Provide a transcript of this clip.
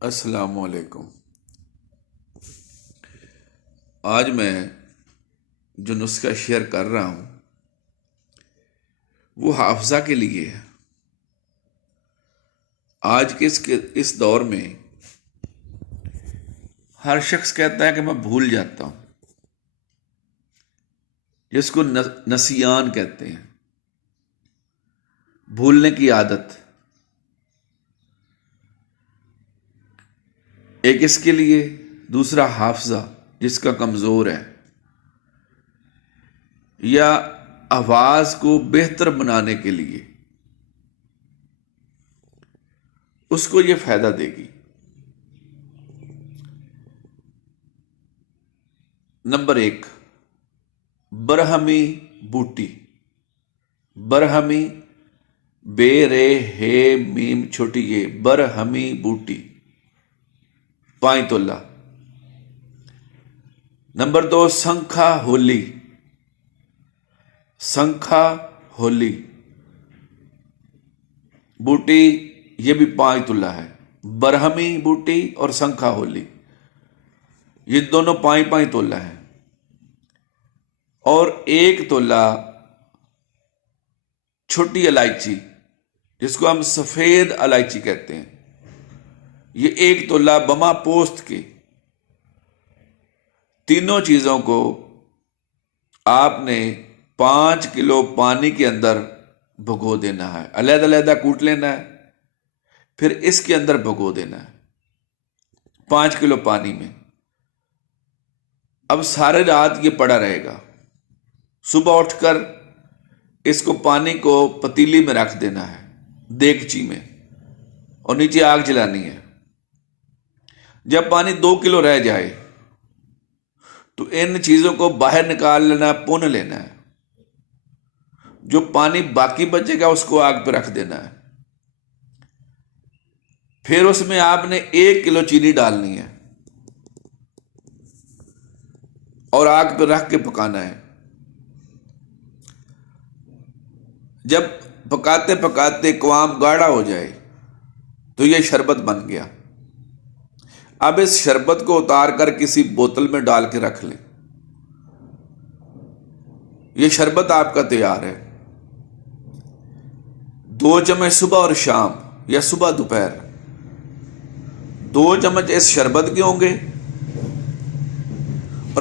السلام علیکم۔ آج میں جو نسخہ شیئر کر رہا ہوں وہ حافظہ کے لیے ہے۔ آج کے اس دور میں ہر شخص کہتا ہے کہ میں بھول جاتا ہوں، جس کو نسیان کہتے ہیں، بھولنے کی عادت۔ ایک اس کے لیے، دوسرا حافظہ جس کا کمزور ہے، یا آواز کو بہتر بنانے کے لیے اس کو یہ فائدہ دے گی۔ نمبر 1، برہمی بوٹی۔ برہمی، بے رے ہے میم چھوٹی یہ، برہمی بوٹی، 5 تولہ۔ نمبر 2، سنکھا ہولی۔ سنکھا ہولی بوٹی، یہ بھی 5 تولہ ہے۔ برہمی بوٹی اور سنکھا ہولی، یہ دونوں 5 تولہ ہیں۔ اور 1 تولہ چھوٹی الائچی، جس کو ہم سفید الائچی کہتے ہیں، یہ 1 تولہ بما پوست کے۔ تینوں چیزوں کو آپ نے 5 کلو پانی کے اندر بھگو دینا ہے، علیحدہ علیحدہ کوٹ لینا ہے، پھر اس کے اندر بھگو دینا ہے 5 کلو پانی میں۔ اب سارے رات یہ پڑا رہے گا۔ صبح اٹھ کر اس کو پانی کو پتیلی میں رکھ دینا ہے، دیگچی میں، اور نیچے آگ جلانی ہے۔ جب پانی 2 کلو رہ جائے تو ان چیزوں کو باہر نکال لینا، پون لینا ہے۔ جو پانی باقی بچے گا اس کو آگ پہ رکھ دینا ہے۔ پھر اس میں آپ نے 1 کلو چینی ڈالنی ہے اور آگ پہ رکھ کے پکانا ہے۔ جب پکاتے پکاتے قوام گاڑھا ہو جائے تو یہ شربت بن گیا۔ اب اس شربت کو اتار کر کسی بوتل میں ڈال کے رکھ لیں۔ یہ شربت آپ کا تیار ہے۔ 2 چمچ صبح اور شام، یا صبح دوپہر 2 چمچ اس شربت کے ہوں گے،